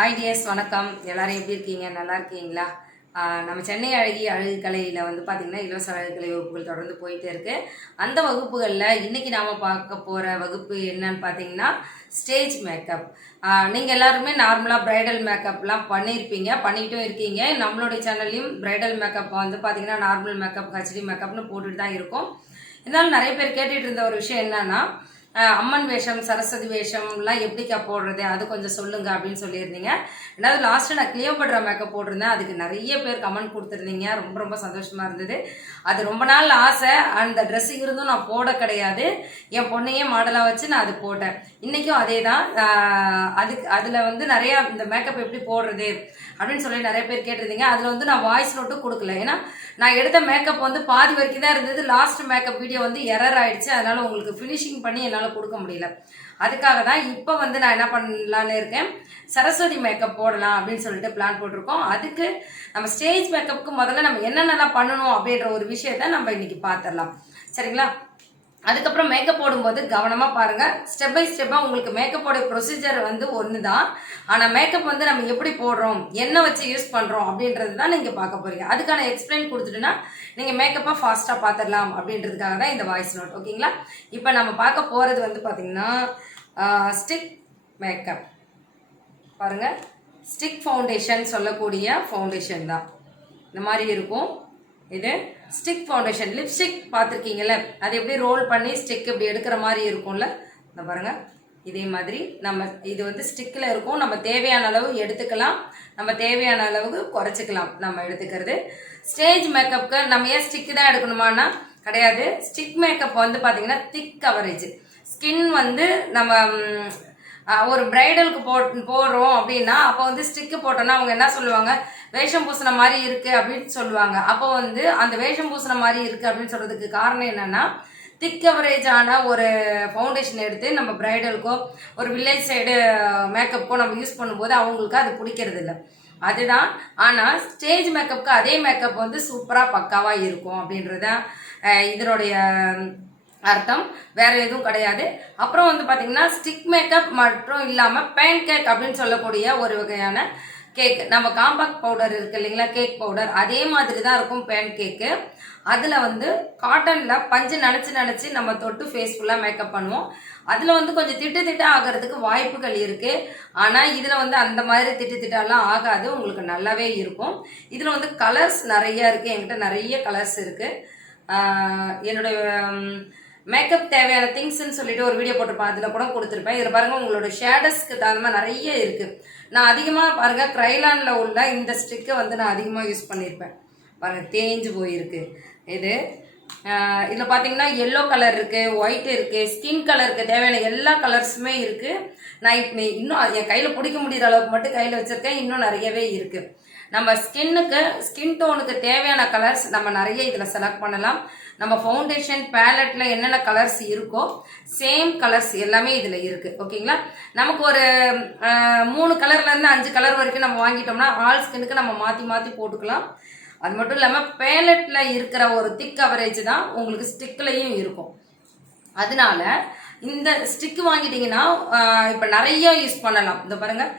Hi tears, வணக்கம். எல்லாரும் எப்படி இருக்கீங்க? நல்லா இருக்கீங்களா? நம்ம சென்னை அழகு கலையில் வந்து பார்த்திங்கன்னா இலவச அழகுக்கலை வகுப்புகள் தொடர்ந்து போயிட்டே இருக்கு. அந்த வகுப்புகளில் இன்றைக்கி நாம் பார்க்க போகிற வகுப்பு என்னன்னு பார்த்தீங்கன்னா ஸ்டேஜ் மேக்கப். நீங்கள் எல்லாருமே நார்மலாக ப்ரைடல் மேக்கப்லாம் பண்ணிக்கிட்டும் இருக்கீங்க. நம்மளுடைய சேனல்லையும் ப்ரைடல் மேக்கப் வந்து பார்த்திங்கன்னா நார்மல் மேக்கப், ஹெச்டி மேக்கப்னு போட்டுட்டு தான் இருக்கும். இருந்தாலும் நிறைய பேர் கேட்டுட்டு இருந்த ஒரு விஷயம் என்னன்னா, அம்மன் வேஷம், சரஸ்வதி வேஷம்லாம் எப்படிக்கா போடுறது, அது கொஞ்சம் சொல்லுங்க அப்படின்னு சொல்லியிருந்தீங்க. ரெண்டாவது லாஸ்ட்டு நான் கிளியோபட்ரா மேக்கப் போட்டிருந்தேன். அதுக்கு நிறைய பேர் கமெண்ட் கொடுத்துருந்தீங்க. ரொம்ப ரொம்ப சந்தோஷமாக இருந்தது. அது ரொம்ப நாள் ஆசை. அந்த ட்ரெஸ் இருந்தும் நான் போட கிடையாது. என் பொண்ணையே மாடலாக வச்சு நான் அது போட்டேன். இன்றைக்கும் அதே தான். அதில் வந்து நிறையா இந்த மேக்கப் எப்படி போடுறது அப்படின்னு சொல்லி நிறைய பேர் கேட்டிருந்தீங்க. அதில் வந்து நான் வாய்ஸ் நோட்டும் கொடுக்கல. ஏன்னா நான் எடுத்த மேக்கப் வந்து பாதி வரைக்கும் தான் இருந்தது. லாஸ்ட் மேக்கப் வீடியோ வந்து எரர் ஆயிடுச்சு. அதனால உங்களுக்கு ஃபினிஷிங் பண்ணி என்னால் கொடுக்க முடியல. அதுக்காக தான் இப்போ வந்து நான் என்ன பண்ணலான்னு இருக்கேன், சரஸ்வதி மேக்கப் போடலாம் அப்படின்னு சொல்லிட்டு பிளான் போட்டிருக்கோம். அதுக்கு நம்ம ஸ்டேஜ் மேக்கப்புக்கு முதல்ல நம்ம என்னென்னலாம் பண்ணணும் அப்படின்ற ஒரு விஷயத்த நம்ம இன்னைக்கு பார்த்துடலாம். சரிங்களா? அதுக்கப்புறம் மேக்கப் போடும்போது கவனமாக பாருங்கள். ஸ்டெப் பை ஸ்டெப்பாக உங்களுக்கு மேக்கப்போட ப்ரொசீஜர் வந்து ஒன்று தான். ஆனால் மேக்கப் வந்து நம்ம எப்படி போடுறோம், என்ன வச்சு யூஸ் பண்ணுறோம் அப்படின்றது தான் நீங்கள் பார்க்க போகிறீங்க. அதுக்கான எக்ஸ்பிளைன் கொடுத்துட்டுன்னா நீங்கள் மேக்கப்பை ஃபாஸ்ட்டாக பார்த்துடலாம் அப்படின்றதுக்காக தான் இந்த வாய்ஸ் நோட். ஓகேங்களா? இப்போ நம்ம பார்க்க போகிறது வந்து பார்த்திங்கன்னா ஸ்டிக் மேக்கப். பாருங்கள், ஸ்டிக் ஃபவுண்டேஷன் சொல்லக்கூடிய ஃபவுண்டேஷன் தான் இந்த மாதிரி இருக்கும். இது ஸ்டிக் ஃபவுண்டேஷன். லிப்ஸ்டிக் பார்த்துருக்கீங்கல்ல, அது எப்படி ரோல் பண்ணி ஸ்டிக் இப்படி எடுக்கிற மாதிரி இருக்கும்ல, இந்த பாருங்கள். இதே மாதிரி நம்ம இது வந்து ஸ்டிக்கில் இருக்கும். நம்ம தேவையான அளவு எடுத்துக்கலாம், நம்ம தேவையான அளவுக்கு குறைச்சிக்கலாம். நம்ம எடுத்துக்கிறது ஸ்டேஜ் மேக்கப்புக்கு நம்ம ஏன் ஸ்டிக்கு தான் எடுக்கணுமானா கிடையாது. ஸ்டிக் மேக்கப் வந்து பார்த்தீங்கன்னா திக் கவரேஜ் ஸ்கின் வந்து நம்ம ஒரு பிரைடலுக்கு போடுறோம் அப்படின்னா அப்போ வந்து ஸ்டிக்கு போட்டோன்னா அவங்க என்ன சொல்லுவாங்க, வேஷம் பூசின மாதிரி இருக்குது அப்படின்னு சொல்லுவாங்க. அப்போ வந்து அந்த வேஷம் பூசின மாதிரி இருக்குது அப்படின்னு சொல்கிறதுக்கு காரணம் என்னென்னா, திக் கவரேஜான ஒரு ஃபவுண்டேஷன் எடுத்து நம்ம பிரைடலுக்கோ ஒரு வில்லேஜ் சைடு மேக்கப்புக்கோ நம்ம யூஸ் பண்ணும்போது அவங்களுக்கு அது பிடிக்கிறது இல்லை. அதுதான். ஆனால் ஸ்டேஜ் மேக்கப்புக்கு அதே மேக்கப் வந்து சூப்பராக பக்காவாக இருக்கும் அப்படின்றதான் இதனுடைய அர்த்தம். வேற எதுவும் கிடையாது. அப்புறம் வந்து பார்த்தீங்கன்னா ஸ்டிக் மேக்கப் மட்டும் இல்லாமல் பேன் கேக் அப்படின்னு சொல்லக்கூடிய ஒரு வகையான கேக். நம்ம காம்பாக்ட் பவுடர் இருக்கு இல்லைங்களா, கேக் பவுடர், அதே மாதிரி தான் இருக்கும் பேன் கேக்கு. அதில் வந்து காட்டனில் பஞ்சு நினச்சி நம்ம தொட்டு ஃபேஸ் ஃபுல்லாக மேக்கப் பண்ணுவோம். அதில் வந்து கொஞ்சம் திட்டு ஆகிறதுக்கு வாய்ப்புகள் இருக்குது. ஆனால் இதில் வந்து அந்த மாதிரி திட்டாலாம் ஆகாது, உங்களுக்கு நல்லாவே இருக்கும். இதில் வந்து கலர்ஸ் நிறைய இருக்குது. என்கிட்ட நிறைய கலர்ஸ் இருக்குது. என்னுடைய மேக்கப் தேவையான திங்ஸ்ன்னு சொல்லிட்டு ஒரு வீடியோ போட்டிருப்பேன், அதில் கூட கொடுத்துருப்பேன். இதில் பாருங்கள், உங்களோட ஷேடஸ்க்கு தகுந்த மாதிரி நிறைய இருக்குது. நான் அதிகமாக பாருங்கள் க்ரைலானில் உள்ள இந்த ஸ்டிக்கை வந்து நான் அதிகமாக யூஸ் பண்ணியிருப்பேன். பாருங்கள், தேஞ்சு போயிருக்கு இது. இதில் பார்த்தீங்கன்னா எல்லோ கலர் இருக்குது, ஒயிட் இருக்குது, ஸ்கின் கலருக்கு தேவையான எல்லா கலர்ஸுமே இருக்குது. நான் இப்போ இன்னும் என் கையில் பிடிக்க முடிகிற அளவுக்கு மட்டும் கையில் வச்சுருக்கேன். இன்னும் நிறையவே இருக்குது. நம்ம ஸ்கின் டோனுக்கு தேவையான கலர்ஸ் நம்ம நிறைய இதில் செலக்ட் பண்ணலாம். நம்ம ஃபவுண்டேஷன் பேலட்டில் என்னென்ன கலர்ஸ் இருக்கோ சேம் கலர்ஸ் எல்லாமே இதில் இருக்குது. ஓகேங்களா? நமக்கு ஒரு 3 கலர்லேருந்து 5 கலர் வரைக்கும் நம்ம வாங்கிட்டோம்னா ஆல் ஸ்கின்னுக்கு நம்ம மாற்றி போட்டுக்கலாம். அது மட்டும் இல்லாமல் பேலட்டில் இருக்கிற ஒரு திக் கவரேஜ் தான் உங்களுக்கு ஸ்டிக்லையும் இருக்கும். அதனால இந்த ஸ்டிக் வாங்கிட்டீங்கன்னா இப்போ நிறைய யூஸ் பண்ணலாம். இந்த பாருங்கள்,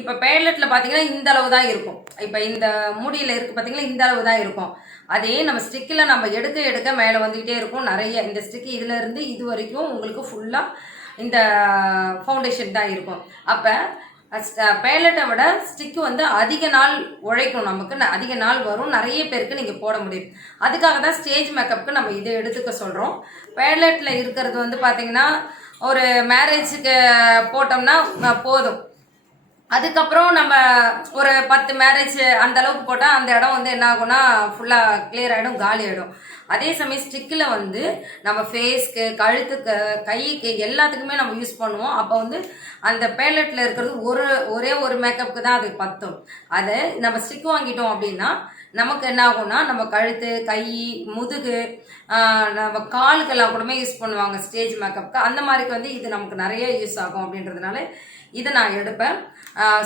இப்போ பேலட்டில் பார்த்தீங்கன்னா இந்த அளவு தான் இருக்கும். இப்போ இந்த மூடியில் இருக்குது பார்த்தீங்கன்னா, இந்த அளவு தான் இருக்கும். அதே நம்ம ஸ்டிக்கில் நம்ம எடுக்க மேலே வந்துக்கிட்டே இருக்கும் நிறைய. இந்த ஸ்டிக்கு இதிலேருந்து இது வரைக்கும் உங்களுக்கு ஃபுல்லாக இந்த ஃபவுண்டேஷன் தான் இருக்கும். அப்போ பேலட்டை விட ஸ்டிக்கு வந்து அதிக நாள் உழைக்கும், நமக்கு அதிக நாள் வரும், நிறைய பேருக்கு நீங்கள் போட முடியும். அதுக்காக தான் ஸ்டேஜ் மேக்கப்புக்கு நம்ம இதை எடுத்துக்க சொல்கிறோம். பேலட்டில் இருக்கிறது வந்து பார்த்திங்கன்னா ஒரு மேரேஜுக்கு போட்டோம்னா போதும். அதுக்கப்புறம் நம்ம ஒரு 10 மேரேஜ் அந்த அளவுக்கு போட்டால் அந்த இடம் வந்து என்ன ஆகும்னா ஃபுல்லாக கிளியர் ஆகிடும், காலி ஆகிடும். அதே சமயம் ஸ்டிக்கில் வந்து நம்ம ஃபேஸ்க்கு, கழுத்துக்கு, கைக்கு எல்லாத்துக்குமே நம்ம யூஸ் பண்ணுவோம். அப்போ வந்து அந்த பேலட்டில் இருக்கிறது ஒரே ஒரு மேக்கப்புக்கு தான் அது பத்தும். அதை நம்ம ஸ்டிக் வாங்கிட்டோம் அப்படின்னா நமக்கு என்ன ஆகும்னா நம்ம கழுத்து, கை, முதுகு, நம்ம காலுக்கெல்லாம் கூடமே யூஸ் பண்ணுவாங்க ஸ்டேஜ் மேக்கப்புக்கு. அந்த மாதிரிக்கு வந்து இது நமக்கு நிறைய யூஸ் ஆகும் அப்படின்றதுனால இதை நான் எடுப்பேன்.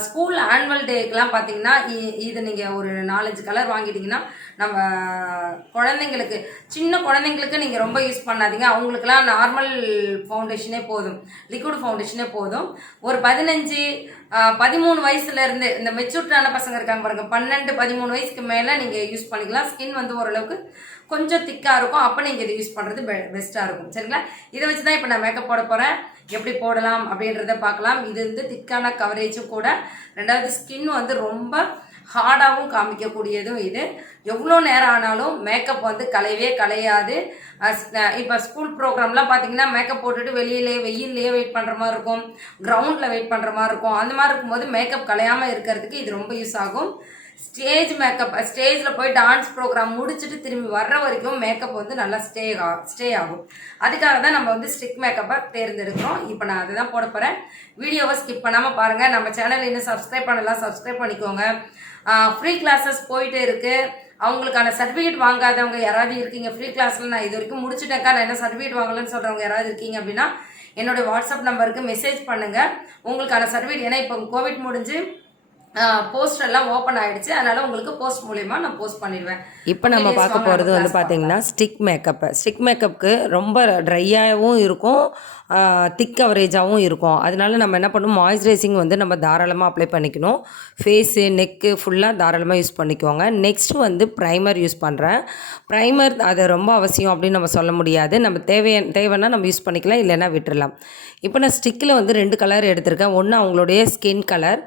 ஸ்கூல் ஆனுவல் டேக்கெலாம் பார்த்தீங்கன்னா இது நீங்கள் ஒரு 4-5 கலர் வாங்கிட்டீங்கன்னா நம்ம குழந்தைங்களுக்கு, சின்ன குழந்தைங்களுக்கு நீங்கள் ரொம்ப யூஸ் பண்ணாதீங்க. அவங்களுக்குலாம் நார்மல் ஃபவுண்டேஷனே போதும், லிக்விட் ஃபவுண்டேஷனே போதும். ஒரு 13 வயசுலேருந்து இந்த மெச்சூர்டான பசங்க இருக்காங்க பாருங்க, 12-13 வயசுக்கு மேலே நீங்கள் யூஸ் பண்ணிக்கலாம். ஸ்கின் வந்து ஓரளவுக்கு கொஞ்சம் திக்காக இருக்கும். அப்போ நீங்கள் இதை யூஸ் பண்ணுறது பெஸ்ட்டாக இருக்கும். சரிங்களா? இதை வச்சு தான் இப்போ நான் மேக்கப் போட போகிறேன். எப்படி போடலாம் அப்படின்றத பார்க்கலாம். இது வந்து திக்கான கவரேஜும் கூட, ரெண்டாவது ஸ்கின் வந்து ரொம்ப ஹார்டாகவும் காமிக்கக்கூடியதும். இது எவ்வளோ நேரம் ஆனாலும் மேக்கப் வந்து கலையவே கலையாது. இப்போ ஸ்கூல் ப்ரோக்ராம்லாம் பார்த்தீங்கன்னா மேக்கப் போட்டுட்டு வெயிலே வெயிட் பண்ணுற மாதிரி இருக்கும், கிரவுண்டில் வெயிட் பண்ணுற மாதிரி இருக்கும். அந்த மாதிரி இருக்கும்போது மேக்கப் கலையாமல் இருக்கிறதுக்கு இது ரொம்ப யூஸ் ஆகும். ஸ்டேஜ் மேக்கப், ஸ்டேஜில் போய் டான்ஸ் ப்ரோக்ராம் முடிச்சுட்டு திரும்பி வர்ற வரைக்கும் மேக்கப் வந்து நல்லா ஸ்டே ஆகும். அதுக்காக தான் நம்ம வந்து ஸ்டிக் மேக்கப்பை தேர்ந்தெடுக்கிறோம். இப்போ நான் அதை தான் போட போகிறேன். வீடியோவை ஸ்கிப் பண்ணாமல் பாருங்கள். நம்ம சேனல் இன்னும் சப்ஸ்கிரைப் பண்ணலாம், சப்ஸ்கிரைப் பண்ணிக்கோங்க. ஃப்ரீ கிளாஸஸ் போயிட்டு இருக்குது. அவங்களுக்கான சர்டிஃபிகேட் வாங்காதவங்க யாராவது இருக்கீங்க, ஃப்ரீ கிளாஸில் நான் இது வரைக்கும் முடிச்சுட்டேக்கா, நான் என்ன சர்டிஃபிகேட் வாங்கலன்னு சொல்கிறவங்க யாராவது இருக்கீங்க அப்படின்னா என்னோடய வாட்ஸ்அப் நம்பருக்கு மெசேஜ் பண்ணுங்கள். உங்களுக்கான சர்டிஃபிகேட், ஏன்னா இப்போ கோவிட் முடிஞ்சு போஸ்ட் எல்லாம் ஓப்பன் ஆகிடுச்சு, அதனால் உங்களுக்கு போஸ்ட் மூலிமா நான் போஸ்ட் பண்ணிடுவேன். இப்போ நம்ம பார்க்க போகிறது வந்து பார்த்திங்கன்னா ஸ்டிக் மேக்கப்பு. ஸ்டிக் மேக்கப்புக்கு ரொம்ப ட்ரையாகவும் இருக்கும், திக் கவரேஜாகவும் இருக்கும். அதனால நம்ம என்ன பண்ணணும், மாய்ஸ்சரைசிங் வந்து நம்ம தாராளமாக அப்ளை பண்ணிக்கணும். ஃபேஸு, நெக்கு ஃபுல்லாக தாராளமாக யூஸ் பண்ணிக்கோங்க. நெக்ஸ்ட்டு வந்து ப்ரைமர் யூஸ் பண்ணுறேன். ப்ரைமர் அது ரொம்ப அவசியம் அப்படின்னு நம்ம சொல்ல முடியாது. நம்ம தேவைன்னா நம்ம யூஸ் பண்ணிக்கலாம், இல்லைன்னா விட்டுடலாம். இப்போ நான் ஸ்டிக்கில் வந்து 2 கலர் எடுத்திருக்கேன். ஒன்று அவங்களுடைய ஸ்கின் கலர்,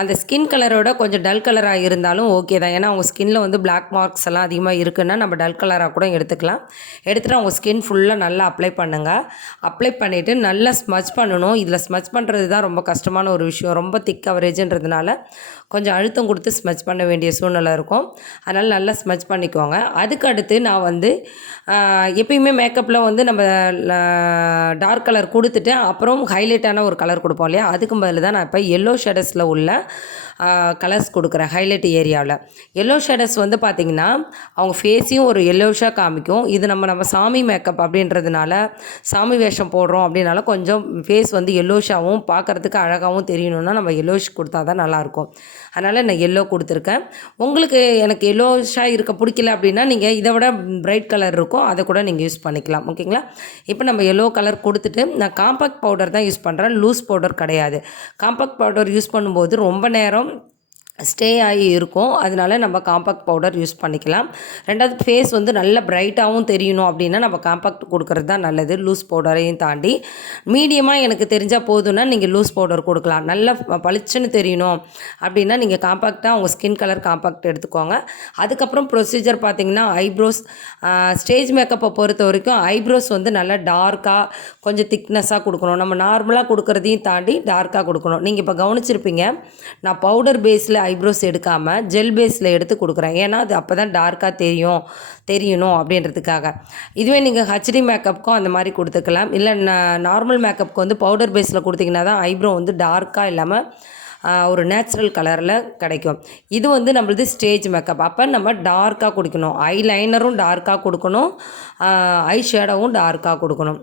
அந்த ஸ்கின் கலரோட கொஞ்சம் டல் கலராக இருந்தாலும் ஓகே தான். ஏன்னா அவங்க ஸ்கின்னில் வந்து பிளாக் மார்க்ஸ் எல்லாம் அதிகமாக இருக்குன்னா நம்ம டல் கலராக கூட எடுத்துக்கலாம். எடுத்துகிட்டு அவங்க ஸ்கின் ஃபுல்லாக நல்லா அப்ளை பண்ணுங்கள். அப்ளை பண்ணிவிட்டு நல்லா ஸ்மச் பண்ணணும். இதில் ஸ்மச் பண்ணுறது தான் ரொம்ப கஷ்டமான ஒரு விஷயம். ரொம்ப திக் கவரேஜுன்றதுனால கொஞ்சம் அழுத்தம் கொடுத்து ஸ்மச் பண்ண வேண்டிய சூழ்நிலை இருக்கும். அதனால் நல்லா ஸ்மச் பண்ணிக்கோங்க. அதுக்கு அடுத்து நான் வந்து எப்பயுமே மேக்கப்பில் வந்து நம்ம டார்க் கலர் கொடுத்துட்டு அப்புறம் ஹைலைட்டான ஒரு கலர் கொடுப்போம் இல்லையா, அதுக்கு பதில் தான் நான் இப்போ எல்லோ ஷேடஸில் உள்ள கலர்ஸ் கொடுக்குறேன் ஹைலைட் ஏரியாவில். எல்லோ ஷேடஸ் வந்து பார்த்திங்கன்னா அவங்க ஃபேஸையும் ஒரு எல்லோஷாக காமிக்கும். இது நம்ம சாமி மேக்கப் அப்படின்றதுனால, சாமி வேஷம் போடுறோம் அப்படின்னால கொஞ்சம் ஃபேஸ் வந்து எல்லோஷாகவும் பார்க்குறதுக்கு அழகாகவும் தெரியணுன்னா நம்ம எல்லோஷ் கொடுத்தா தான் நல்லாயிருக்கும். அதனால் நான் எல்லோ கொடுத்துருக்கேன். உங்களுக்கு எனக்கு எல்லோஷாக இருக்க பிடிக்கல அப்படின்னா நீங்கள் இதை விட பிரைட் கலர் இருக்கும், அதை கூட நீங்கள் யூஸ் பண்ணிக்கலாம். ஓகேங்களா? இப்போ நம்ம எல்லோ கலர் கொடுத்துட்டு நான் காம்பேக்ட் பவுடர் தான் யூஸ் பண்ணுறேன், லூஸ் பவுடர் கிடையாது. காம்பேக்ட் பவுடர் யூஸ் பண்ணும்போது ரொம்ப நேரம் ஸ்டே ஆகி இருக்கும். அதனால நம்ம காம்பேக்ட் பவுடர் யூஸ் பண்ணிக்கலாம். ரெண்டாவது ஃபேஸ் வந்து நல்ல பிரைட்டாகவும் தெரியணும் அப்படின்னா நம்ம காம்பேக்ட் கொடுக்கறது தான் நல்லது, லூஸ் பவுடரையும் தாண்டி. மீடியமாக எனக்கு தெரிஞ்சால் போதும்னா நீங்கள் லூஸ் பவுடர் கொடுக்கலாம். நல்லா பளிச்சுன்னு தெரியணும் அப்படின்னா நீங்கள் காம்பேக்டாக உங்கள் ஸ்கின் கலர் காம்பேக்ட் எடுத்துக்கோங்க. அதுக்கப்புறம் ப்ரொசீஜர் பார்த்திங்கன்னா ஐப்ரோஸ், ஸ்டேஜ் மேக்கப்பை பொறுத்த வரைக்கும் ஐப்ரோஸ் வந்து நல்லா டார்க்காக கொஞ்சம் திக்னஸாக கொடுக்கணும். நம்ம நார்மலாக கொடுக்குறதையும் தாண்டி டார்க்காக கொடுக்கணும். நீங்கள் இப்போ கவனிச்சிருப்பீங்க, நான் பவுடர் பேஸில் ஐப்ரோஸ் எடுக்காமல் ஜெல் பேஸில் எடுத்து கொடுக்குறேன். ஏன்னா அது அப்போ தான் டார்க்காக தெரியணும் அப்படின்றதுக்காக. இதுவே நீங்கள் ஹெச்டி மேக்கப்புக்கும் அந்த மாதிரி கொடுத்துக்கலாம். இல்லை நார்மல் மேக்கப்புக்கு வந்து பவுடர் பேஸில் கொடுத்திங்கன்னா தான் ஐப்ரோ வந்து டார்க்காக இல்லாமல் ஒரு நேச்சுரல் கலரில் கிடைக்கும். இது வந்து நம்மளது ஸ்டேஜ் மேக்கப். அப்போ நம்ம டார்க்காக கொடுக்கணும், ஐ லைனரும் டார்க்காக கொடுக்கணும், ஐ ஷேடோவும் டார்க்காக கொடுக்கணும்.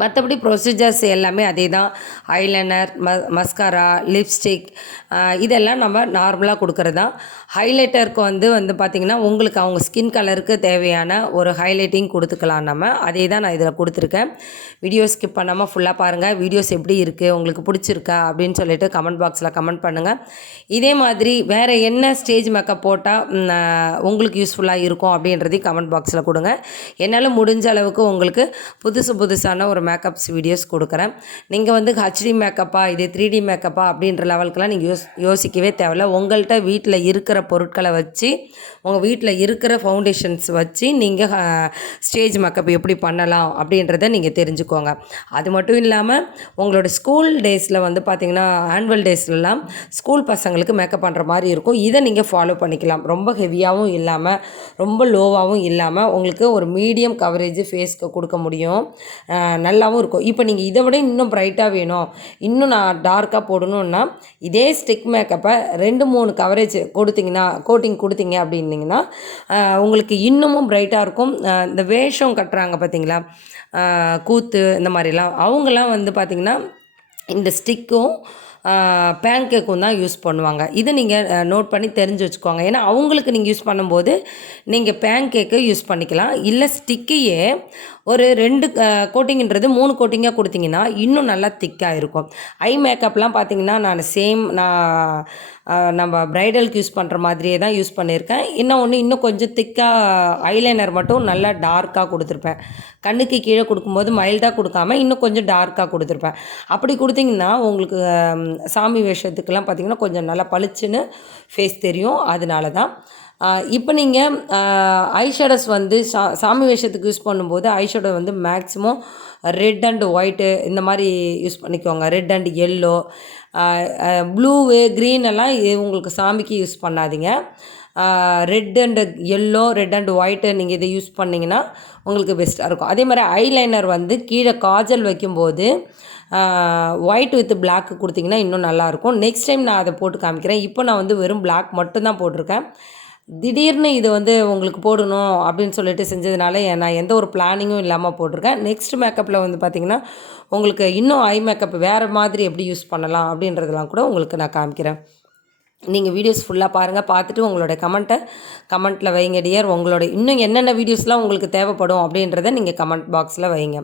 மற்றபடி ப்ரொசீஜர்ஸ் எல்லாமே அதே தான். ஐலைனர், மஸ்காரா, லிப்ஸ்டிக் இதெல்லாம் நம்ம நார்மலாக கொடுக்குறது தான். ஹைலைட்டருக்கு வந்து பார்த்திங்கன்னா உங்களுக்கு அவங்க ஸ்கின் கலருக்கு தேவையான ஒரு ஹைலைட்டிங் கொடுத்துக்கலாம். நம்ம அதே தான் நான் இதில் கொடுத்துருக்கேன். வீடியோ ஸ்கிப் பண்ணாமல் ஃபுல்லாக பாருங்கள். வீடியோஸ் எப்படி இருக்குது, உங்களுக்கு பிடிச்சிருக்கா அப்படின்னு சொல்லிட்டு கமெண்ட் பாக்ஸில் கமெண்ட் பண்ணுங்கள். இதே மாதிரி வேறு என்ன ஸ்டேஜ் மேக்கப் போட்டால் உங்களுக்கு யூஸ்ஃபுல்லாக இருக்கும் அப்படின்றதையும் கமெண்ட் பாக்ஸில் கொடுங்க. என்னால் முடிஞ்ச அளவுக்கு உங்களுக்கு புதுசான ஒரு மேக்கப்ஸ் வீடியோஸ் கொடுக்குறேன். நீங்கள் வந்து ஹெச்டி மேக்கப்பா, இது 3D மேக்கப்பா அப்படின்ற லெவலுக்கெல்லாம் நீங்கள் யோசிக்கவே தேவையில்ல. உங்கள்கிட்ட வீட்டில் இருக்கிற பொருட்களை வச்சு, உங்கள் வீட்டில் இருக்கிற ஃபவுண்டேஷன்ஸ் வச்சு நீங்கள் ஸ்டேஜ் மேக்கப் எப்படி பண்ணலாம் அப்படின்றத நீங்கள் தெரிஞ்சுக்கோங்க. அது மட்டும் இல்லாமல் உங்களோட ஸ்கூல் டேஸில் வந்து பார்த்திங்கன்னா ஆனுவல் டேஸ்லலாம் ஸ்கூல் பசங்களுக்கு மேக்கப் பண்ணுற மாதிரி இருக்கும். இதை நீங்கள் ஃபாலோ பண்ணிக்கலாம். ரொம்ப ஹெவியாகவும் இல்லாமல் ரொம்ப லோவாகவும் இல்லாமல் உங்களுக்கு ஒரு மீடியம் கவரேஜ் ஃபேஸ்க்கு கொடுக்க முடியும். நல்லாவும் இருக்கும். இப்போ நீங்கள் இதை விட இன்னும் ப்ரைட்டாக வேணும், இன்னும் நான் டார்க்காக போடணுன்னா இதே ஸ்டிக் மேக்கப்பை 2-3 கவரேஜ் கொடுத்தீங்கன்னா, கோட்டிங் கொடுத்தீங்க அப்படின்னிங்கன்னா உங்களுக்கு இன்னமும் ப்ரைட்டாக இருக்கும். இந்த வேஷம் கட்டுறாங்க பார்த்தீங்களா, கூத்து இந்த மாதிரிலாம், அவங்களாம் வந்து பார்த்திங்கன்னா இந்த ஸ்டிக்கும் பேன்கேக்கும் தான் யூஸ் பண்ணுவாங்க. இதை நீங்கள் நோட் பண்ணி தெரிஞ்சு வச்சுக்கோங்க. ஏன்னா அவங்களுக்கு நீங்கள் யூஸ் பண்ணும்போது நீங்கள் பேன்கேக்கு யூஸ் பண்ணிக்கலாம். இல்லை ஸ்டிக்கையே ஒரு 2 கோட்டிங்கிறது 3 கோட்டிங்காக கொடுத்தீங்கன்னா இன்னும் நல்லா திக்காக இருக்கும். ஐ மேக்கப்லாம் பார்த்தீங்கன்னா நான் நம்ம ப்ரைடலுக்கு யூஸ் பண்ணுற மாதிரியே தான் யூஸ் பண்ணியிருக்கேன். இன்னும் கொஞ்சம் திக்காக ஐலைனர் மட்டும் நல்லா டார்க்காக கொடுத்துருப்பேன். கண்ணுக்கு கீழே கொடுக்கும்போது மைல்டாக கொடுக்காம இன்னும் கொஞ்சம் டார்க்காக கொடுத்துருப்பேன். அப்படி கொடுத்தீங்கன்னா உங்களுக்கு சாமி வேஷத்துக்கெல்லாம் பார்த்திங்கன்னா கொஞ்சம் நல்லா பளிச்சுன்னு ஃபேஸ் தெரியும். அதனால தான் இப்போ நீங்கள் ஐஷேடோஸ் வந்து சாமி வேஷத்துக்கு யூஸ் பண்ணும்போது ஐஷேடோ வந்து மேக்ஸிமம் ரெட் அண்ட் ஒயிட்டு இந்த மாதிரி யூஸ் பண்ணிக்கோங்க. Red and yellow, blue, green எல்லாம் உங்களுக்கு சாமிக்கு யூஸ் பண்ணாதீங்க. Red and yellow, red and white நீங்கள் இதை யூஸ் பண்ணிங்கன்னா உங்களுக்கு பெஸ்ட்டாக இருக்கும். அதே மாதிரி ஐலைனர் வந்து கீழே காஜல் வைக்கும்போது ஒயிட் வித் பிளாக் கொடுத்திங்கன்னா இன்னும் நல்லாயிருக்கும். நெக்ஸ்ட் டைம் நான் அதை போட்டு காமிக்கிறேன். இப்போ நான் வந்து வெறும் பிளாக் மட்டும்தான் போட்டிருக்கேன். திடீர்னு இது வந்து உங்களுக்கு போடணும் அப்படின்னு சொல்லிட்டு செஞ்சதுனால நான் எந்த ஒரு பிளானிங்கும் இல்லாமல் போட்டிருக்கேன். நெக்ஸ்ட் மேக்கப்பில் வந்து பார்த்திங்கன்னா உங்களுக்கு இன்னும் ஐ மேக்கப் வேறு மாதிரி எப்படி யூஸ் பண்ணலாம் அப்படின்றதெல்லாம் கூட உங்களுக்கு நான் காமிக்கிறேன். நீங்கள் வீடியோஸ் ஃபுல்லாக பாருங்கள். பார்த்துட்டு உங்களோட கமெண்ட்டில் வைங்க டியர். உங்களோட இன்னும் என்னென்ன வீடியோஸ்லாம் உங்களுக்கு தேவைப்படும் அப்படின்றத நீங்கள் கமெண்ட் பாக்ஸில் வைங்க.